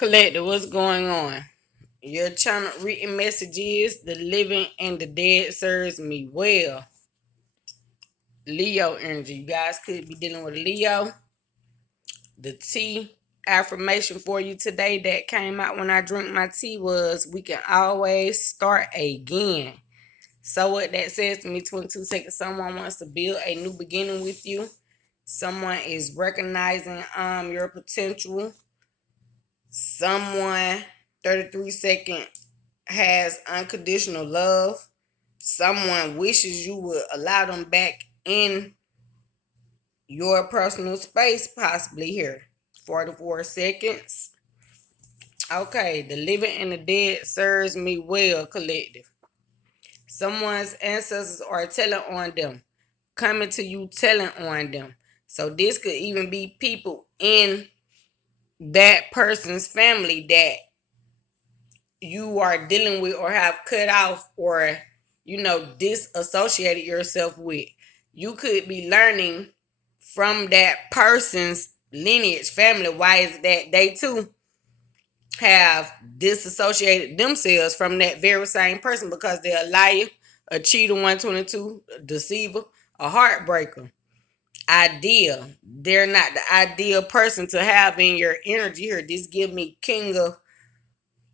Collective, what's going on? Your channel written message is the living and the dead serves me well. Leo energy. You guys could be dealing with Leo. The tea affirmation for you today that came out when I drink my tea was we can always start again. So what that says to me, 22 seconds, someone wants to build a new beginning with you. Someone is recognizing your potential. Someone 33 second has unconditional love. Someone wishes you would allow them back in your personal space, possibly here. 44 seconds. Okay, the living and the dead serves me well, collective. Someone's ancestors are telling on them, coming to you telling on them. So this could even be people in that person's family that you are dealing with or have cut off or disassociated yourself with. You could be learning from that person's lineage, family. Why is it that they too have disassociated themselves from that very same person? Because they're a liar, a cheater, 122, a deceiver, a heartbreaker. Ideal. They're not the ideal person to have in your energy here. This give me King of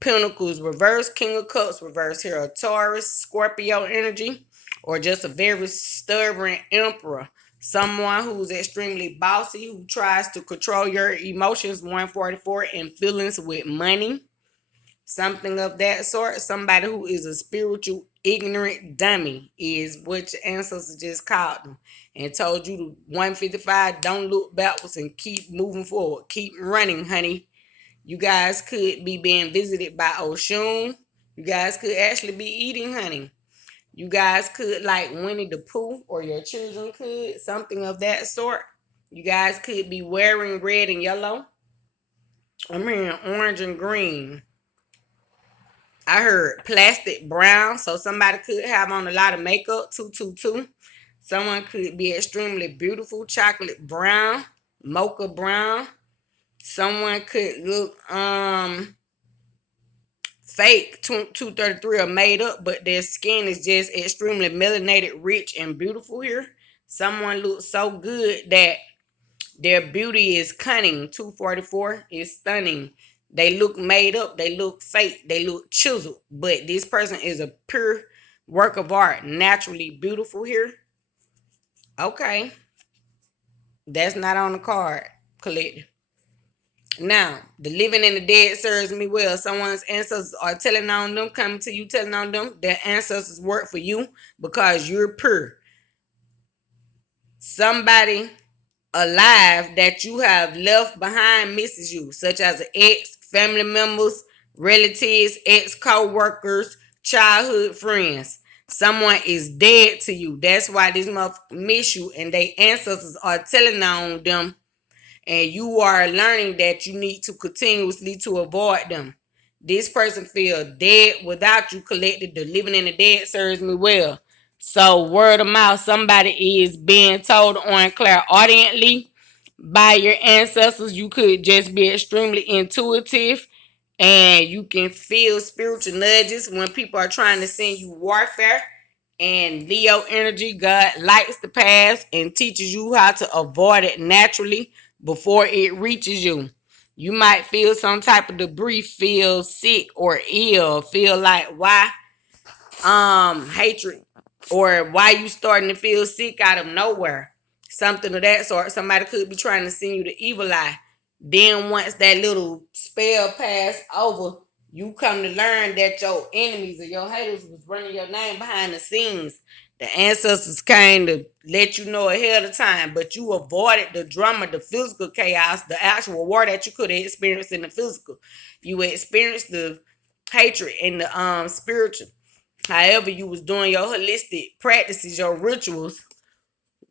Pentacles reverse, King of Cups reverse here, a Taurus, Scorpio energy, or just a very stubborn emperor. Someone who's extremely bossy, who tries to control your emotions, 144, and feelings with money. Something of that sort. Somebody who is a spiritual ignorant dummy is what your ancestors just called them and told you to 155, don't look backwards and keep moving forward. Keep running, honey. You guys could be being visited by Oshun. You guys could actually be eating honey. You guys could like Winnie the Pooh, or your children could, something of that sort. You guys could be wearing red and yellow. I'm hearing orange and green. I heard plastic brown, so somebody could have on a lot of makeup, 222. Someone could be extremely beautiful, chocolate brown, mocha brown. Someone could look fake, 233, or made up, but their skin is just extremely melanated, rich, and beautiful here. Someone looks so good that their beauty is cunning, 244, is stunning. They look made up, they look fake, they look chiseled, but this person is a pure work of art, naturally beautiful here. Okay, that's not on the card, collective. Now, the living and the dead serves me well. Someone's ancestors are telling on them, coming to you, telling on them. Their ancestors work for you because you're pure. Somebody alive that you have left behind misses you, such as an ex, family members, relatives, ex co-workers, childhood friends. Someone is dead to you. That's why this motherfucker miss you, and their ancestors are telling on them, and you are learning that you need to continuously to avoid them. This person feel dead without you. Collected. The living and the dead serves me well. So word of mouth, somebody is being told on clairaudiently by your ancestors. You could just be extremely intuitive, and you can feel spiritual nudges when people are trying to send you warfare. And Leo energy, God lights the path and teaches you how to avoid it naturally before it reaches you. You might feel some type of debris, feel sick or ill, feel like why hatred, or why you starting to feel sick out of nowhere. Something of that sort. Somebody could be trying to send you the evil eye. Then once that little spell passed over, you come to learn that your enemies or your haters was running your name behind the scenes. The ancestors came to let you know ahead of time, but you avoided the drama, the physical chaos, the actual war that you could have experienced in the physical. You experienced the hatred and the spiritual. However, you was doing your holistic practices, your rituals.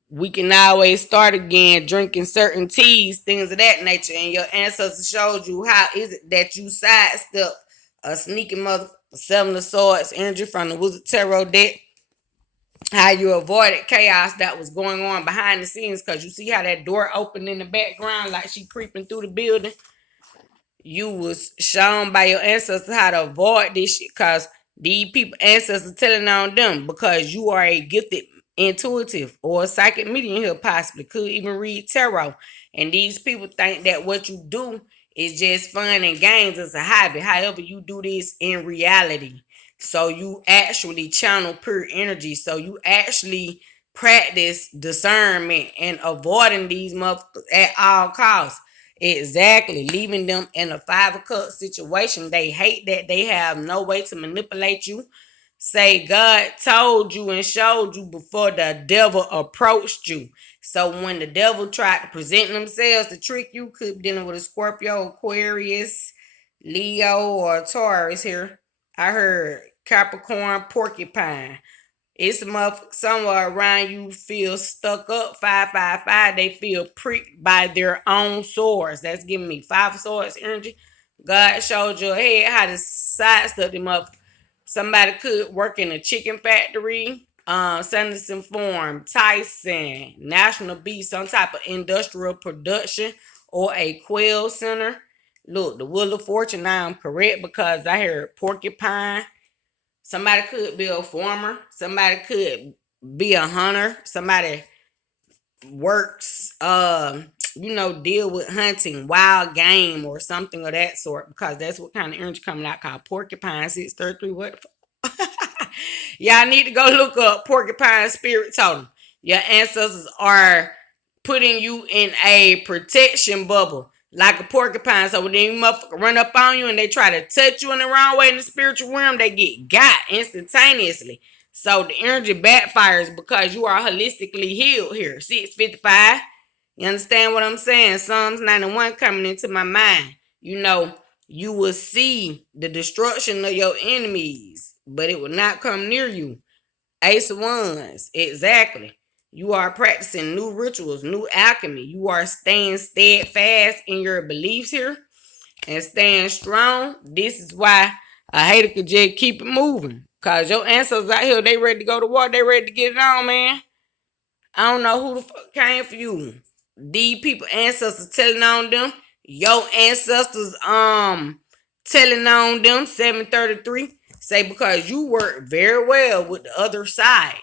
We can always start again drinking certain teas, things of that nature. And your ancestors showed you how is it that you sidestep a sneaky mother, seven of swords energy from the Wizard Tarot deck. How you avoided chaos that was going on behind the scenes, because you see how that door opened in the background like she creeping through the building. you was shown by your ancestors how to avoid this shit, cause these people ancestors telling on them, because you are a gifted intuitive or a psychic medium here, possibly could even read tarot, and these people think that what you do is just fun and games, it's a hobby. However, you do this in reality, so you actually channel pure energy, so you actually practice discernment and avoiding these motherfuckers at all costs. Exactly. Leaving them in a 5 of Cups situation. They hate that they have no way to manipulate you. Say God told you and showed you before the devil approached you. So when the devil tried to present themselves to trick you, could be dealing with a Scorpio, Aquarius, Leo, or Taurus here. I heard Capricorn, Porcupine. It's a motherfucker somewhere around you feel stuck up. 555. They feel pricked by their own swords. That's giving me 5 of Swords energy. God showed your head how to sidestep them up. Somebody could work in a chicken factory, Sanderson Farm, Tyson, National Beef, some type of industrial production, or a quail center. Look, the Wheel of Fortune. Now I'm correct because I heard porcupine. Somebody could be a farmer. Somebody could be a hunter. Somebody works, deal with hunting, wild game, or something of that sort, because that's what kind of energy coming out called porcupine 633. What the fuck? Y'all need to go look up porcupine spirit totem. Your ancestors are putting you in a protection bubble like a porcupine. So when they motherfucker run up on you and they try to touch you in the wrong way in the spiritual realm, they get got instantaneously. So the energy backfires because you are holistically healed here. 655. You understand what I'm saying? Psalms 91 coming into my mind. You will see the destruction of your enemies, but it will not come near you. Ace of Wands. Exactly. You are practicing new rituals, new alchemy. You are staying steadfast in your beliefs here and staying strong. This is why a hater could just keep it moving. Cause your ancestors out here, they ready to go to war. They ready to get it on, man. I don't know who the fuck came for you. These people ancestors telling on them. Your ancestors telling on them. 733. Say because you work very well with the other side.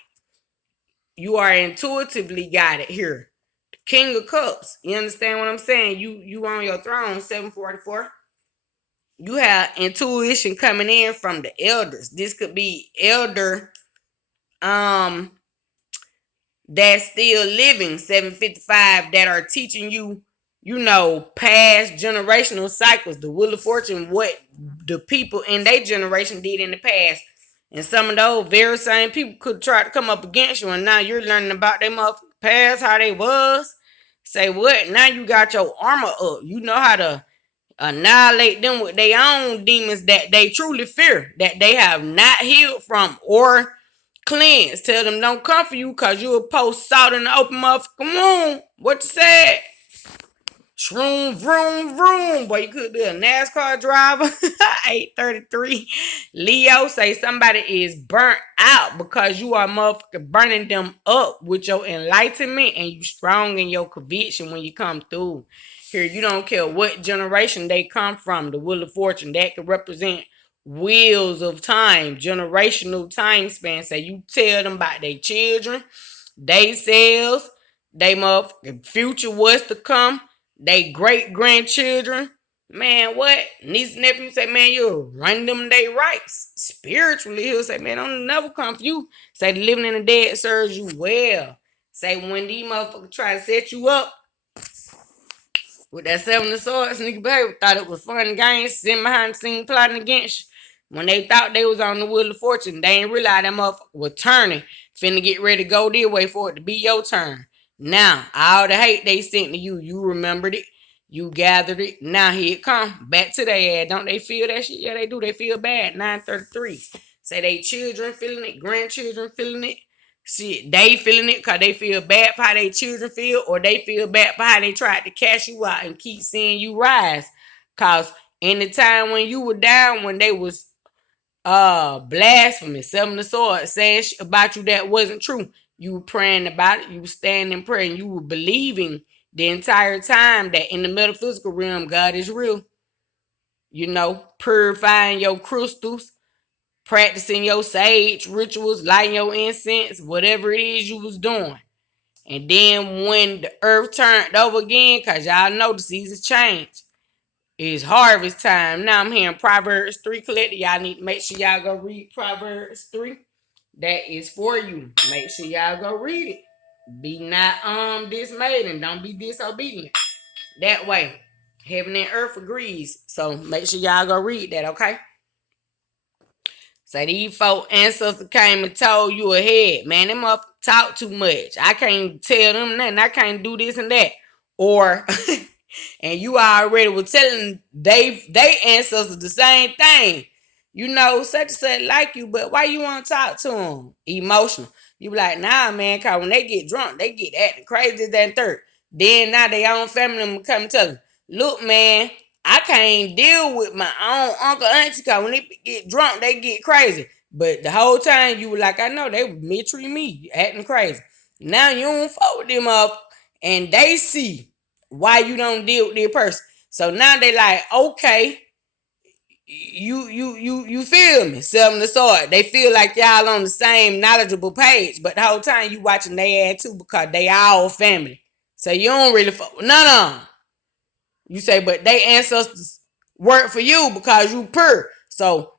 You are intuitively guided here. King of Cups. You understand what I'm saying? You on your throne. 744. You have intuition coming in from the elders. This could be elder um that's still living. 755, that are teaching you, past generational cycles, the Wheel of Fortune, what the people in their generation did in the past. And some of those very same people could try to come up against you, and now you're learning about their motherfucking past, how they was. Say what? Now you got your armor up. You know how to annihilate them with their own demons that they truly fear, that they have not healed from or cleansed. Tell them don't come for you because you'll post salt in the open motherfucking wound. What you said? Shroom, vroom, vroom. Boy, you could be a NASCAR driver. 833. Leo say somebody is burnt out because you are motherfucking burning them up with your enlightenment, and you strong in your conviction when you come through. Here, you don't care what generation they come from. The Wheel of Fortune, that could represent wheels of time, generational time span. Say you tell them about their children, they selves, they motherfucking future, what's to come, they great grandchildren. Man, what? Niece and nephew say, man, you'll run them they rights. Spiritually, he'll say, man, don't never come for you. Say the living and the dead serves you well. Say when these motherfuckers try to set you up with that 7 of Swords, nigga behavior, thought it was fun and games, sitting behind the scene plotting against you. When they thought they was on the Wheel of Fortune, they ain't realize that motherfucker was turning, finna get ready to go their way for it to be your turn. Now, all the hate they sent to you, you remembered it, you gathered it. Now here it come back to their ass. Don't they feel that shit? Yeah, they do. They feel bad. 933. Say they children feeling it, grandchildren feeling it. Shit, they feeling it because they feel bad for how their children feel, or they feel bad for how they tried to cash you out and keep seeing you rise. Cause in the time when you were down, when they was blasphemy, 7 of Swords, saying about you that wasn't true, you were praying about it, you were standing in prayer, and you were believing the entire time that in the metaphysical realm God is real. purifying your crystals, practicing your sage rituals, lighting your incense, whatever it is you was doing. And then when the earth turned over again, because y'all know the seasons change, it's harvest time. Now I'm hearing Proverbs 3 collected. Y'all need to make sure y'all go read Proverbs 3. That is for you. Make sure y'all go read it. Be not dismayed and don't be disobedient. That way, heaven and earth agrees. So make sure y'all go read that, okay? So these folk ancestors came and told you ahead. Man, them up talk too much. I can't tell them nothing. I can't do this and that. Or and you already were telling they ancestors the same thing. Such and such like you, but why you want to talk to them? Emotional. You be like, nah, man, cause when they get drunk, they get acting crazy than third. Then now their own family member come and tell them, look, man, I can't deal with my own uncle, auntie, cause when they get drunk, they get crazy. But the whole time you were like, I know they mistreat me, acting crazy. Now you don't fuck with them up, and they see why you don't deal with this person. So now they like, okay, you feel me? Selling the sword. They feel like y'all on the same knowledgeable page, but the whole time you watching they ad too because they all family. So you don't really fuck with none of them. You say, but they ancestors work for you because you pure. So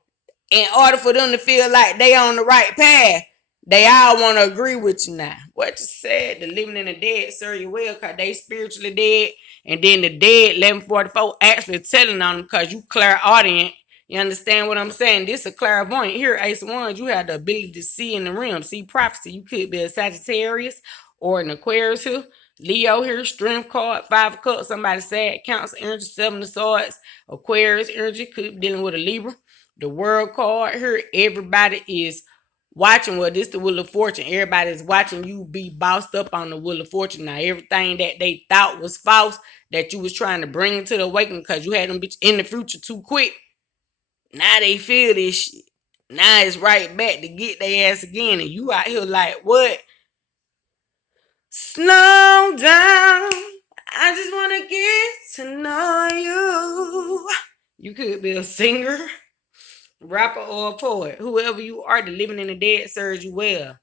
in order for them to feel like they on the right path, they all want to agree with you now. What you said, the living and the dead serve you well because they spiritually dead. And then the dead 1144 actually telling on them because you clairaudient. You understand what I'm saying? This is a clairvoyant. Here, Ace of Wands, you have the ability to see in the realm, see prophecy. You could be a Sagittarius or an Aquarius here. Leo here, strength card, 5 of cups, somebody sad, Council energy, 7 of swords, Aquarius energy, could be dealing with a Libra. The world card here, everybody is watching. Well, this the Wheel of Fortune. Everybody is watching you be bossed up on the Wheel of Fortune. Now, everything that they thought was false, that you was trying to bring into the awakening because you had them bitch in the future too quick. Now they feel this shit. Now it's right back to get their ass again. And you out here like, what? Slow down. I just want to get to know you. You could be a singer, rapper, or a poet. Whoever you are, the living and the dead serves you well.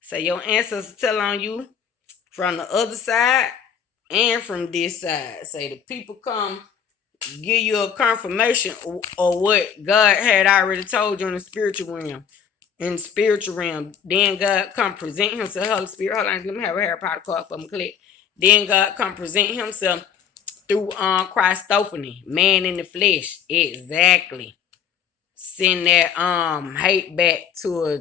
So your ancestors tell on you from the other side and from this side. Say the people come give you a confirmation of what God had already told you in the spiritual realm. Then God come present himself. Holy Spirit, hold on, let me have a Harry Potter card for me. Click. Then God come present himself through Christophany, man in the flesh. Exactly. Send that hate back to a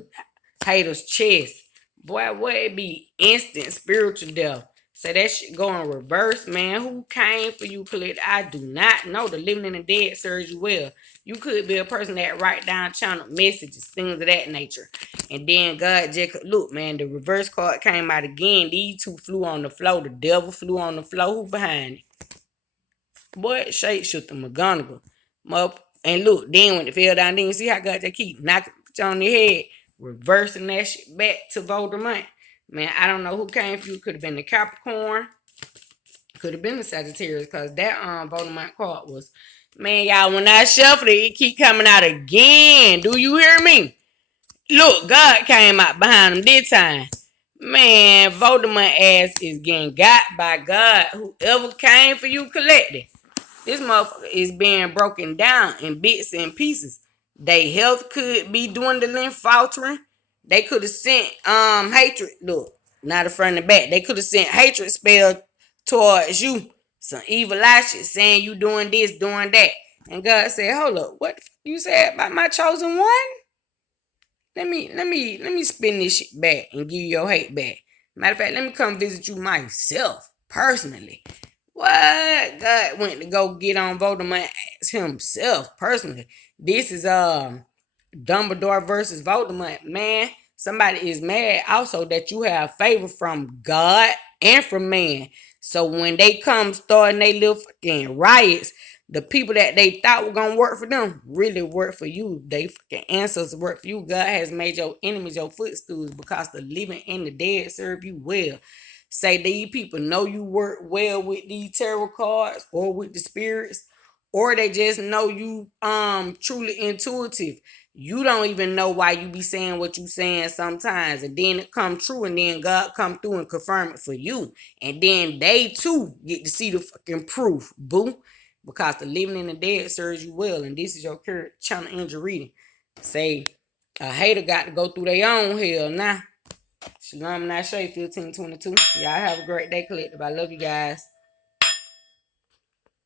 hater's chest. Boy, it be instant spiritual death. So that shit go in reverse, man. Who came for you, Khalid? I do not know. The living and the dead serves you well. You could be a person that write down channel messages, things of that nature. And then God just look, man, the reverse card came out again. These two flew on the floor. The devil flew on the floor. Who behind it? Boy, shake shoot the McGonagall. And look, then when it fell down, then you see how God just keep knocking on your head, reversing that shit back to Voldemort. Man, I don't know who came for you. Could have been the Capricorn. Could have been the Sagittarius. Because that Voldemort card was, man, y'all, when I shuffle it, it keep coming out again. Do you hear me? Look, God came out behind him this time. Man, Voldemort ass is getting got by God. Whoever came for you collected. This motherfucker is being broken down in bits and pieces. They health could be dwindling, faltering. They could have sent hatred. Look, not the front and the back. They could have sent hatred spell towards you. Some evil shit saying you doing this, doing that. And God said, hold up, what you said about my chosen one? Let me spin this shit back and give you your hate back. Matter of fact, let me come visit you myself, personally. What? God went to go get on Voldemort himself, personally. This is Dumbledore versus Voldemort. Man, somebody is mad also that you have favor from God and from man. So when they come starting they little fucking riots, the people that they thought were gonna work for them really work for you. They fucking ancestors work for you. God has made your enemies your footstools because the living and the dead serve you well. Say these people know you work well with these tarot cards or with the spirits or they just know you truly intuitive. You don't even know why you be saying what you saying sometimes, and then it come true, and then God come through and confirm it for you, and then they too get to see the fucking proof, boo. Because the living and the dead serves you well, and this is your current channel angel reading. Say a hater got to go through their own hell now. Shalom and Ashe 1522. Y'all have a great day, collective. I love you guys.